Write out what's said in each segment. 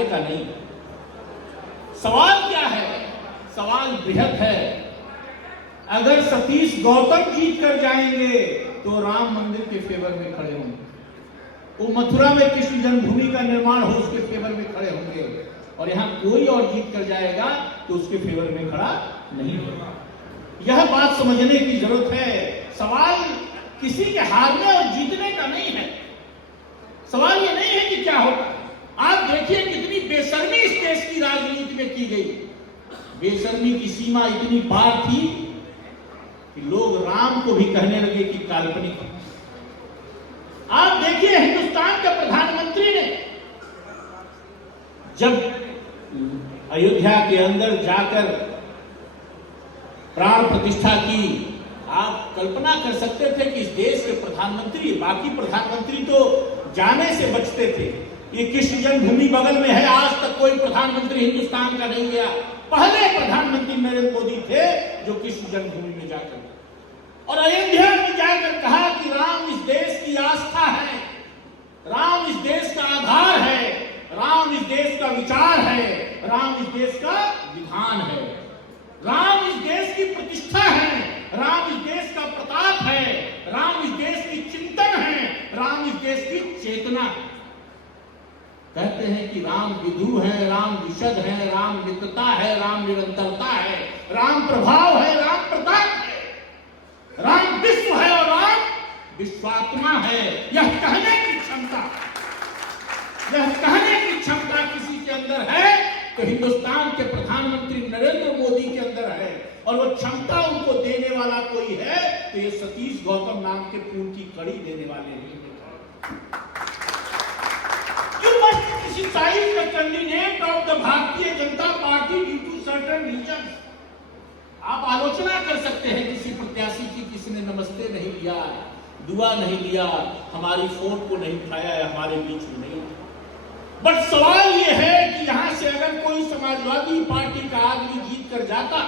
घबराने का नहीं। सवाल क्या है? सवाल बृहद है। अगर सतीश गौतम जीत कर जाएंगे तो राम मंदिर के फेवर में खड़े होंगे, वो मथुरा में कृष्ण जन्मभूमि का निर्माण हो उसके फेवर में खड़े होंगे, और यहां कोई और जीत कर जाएगा तो उसके फेवर में खड़ा नहीं होगा। यह बात समझने की जरूरत है। सवाल किसी के हारने और जीतने का नहीं है। सवाल यह नहीं है कि क्या होगा। आप देखिए कितनी बेशर्मी इस देश की राजनीति में की गई। बेशर्मी की सीमा इतनी पार थी कि लोग राम को भी कहने लगे कि काल्पनिक। आप देखिए हिंदुस्तान के प्रधानमंत्री ने जब अयोध्या के अंदर जाकर प्राण प्रतिष्ठा की, आप कल्पना कर सकते थे कि इस देश के प्रधानमंत्री, बाकी प्रधानमंत्री तो जाने से बचते थे, ये कृष्ण जन्मभूमि बगल में है, आज तक कोई प्रधानमंत्री हिंदुस्तान का नहीं गया। पहले प्रधानमंत्री नरेंद्र मोदी थे जो कृष्ण जन्मभूमि में जाकर और अयोध्या में जाकर कहा कि राम इस देश की आस्था है, राम इस देश का आधार है, राम इस देश का विचार है, राम इस देश का विधान है, राम इस देश की प्रतिष्ठा है, राम इस देश का प्रताप है, राम इस देश की चिंतन है, राम इस देश की चेतना है। कहते हैं कि राम विधु है, राम विशद है, राम नित्यता है, राम निरंतरता है, राम प्रभाव है, राम प्रताप है, राम विश्व है और राम विश्वात्मा है। यह कहने की क्षमता, यह कहने की क्षमता किसी के अंदर है तो हिंदुस्तान के प्रधानमंत्री नरेंद्र मोदी के अंदर है, और वो क्षमता उनको देने वाला कोई है तो ये सतीश गौतम नाम के फूल की कड़ी देने वाले नहीं। You must criticize the candidate of the Bharatiya Janata party due to certain reasons। आप आलोचना कर सकते हैं किसी प्रत्याशी की, किसी ने नमस्ते नहीं लिया, दुआ नहीं दिया, हमारी फोन को नहीं उठाया, हमारे बीच में नहीं। बट सवाल यह है कि यहां से अगर कोई समाजवादी पार्टी का आदमी जीत कर जाता,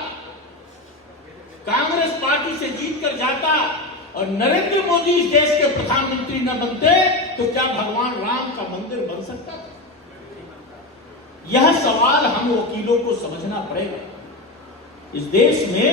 कांग्रेस पार्टी से जीत कर जाता और नरेंद्र मोदी इस देश के प्रधानमंत्री न बनते तो क्या भगवान राम का मंदिर बन सकता था? यह सवाल हम वकीलों को समझना पड़ेगा। इस देश में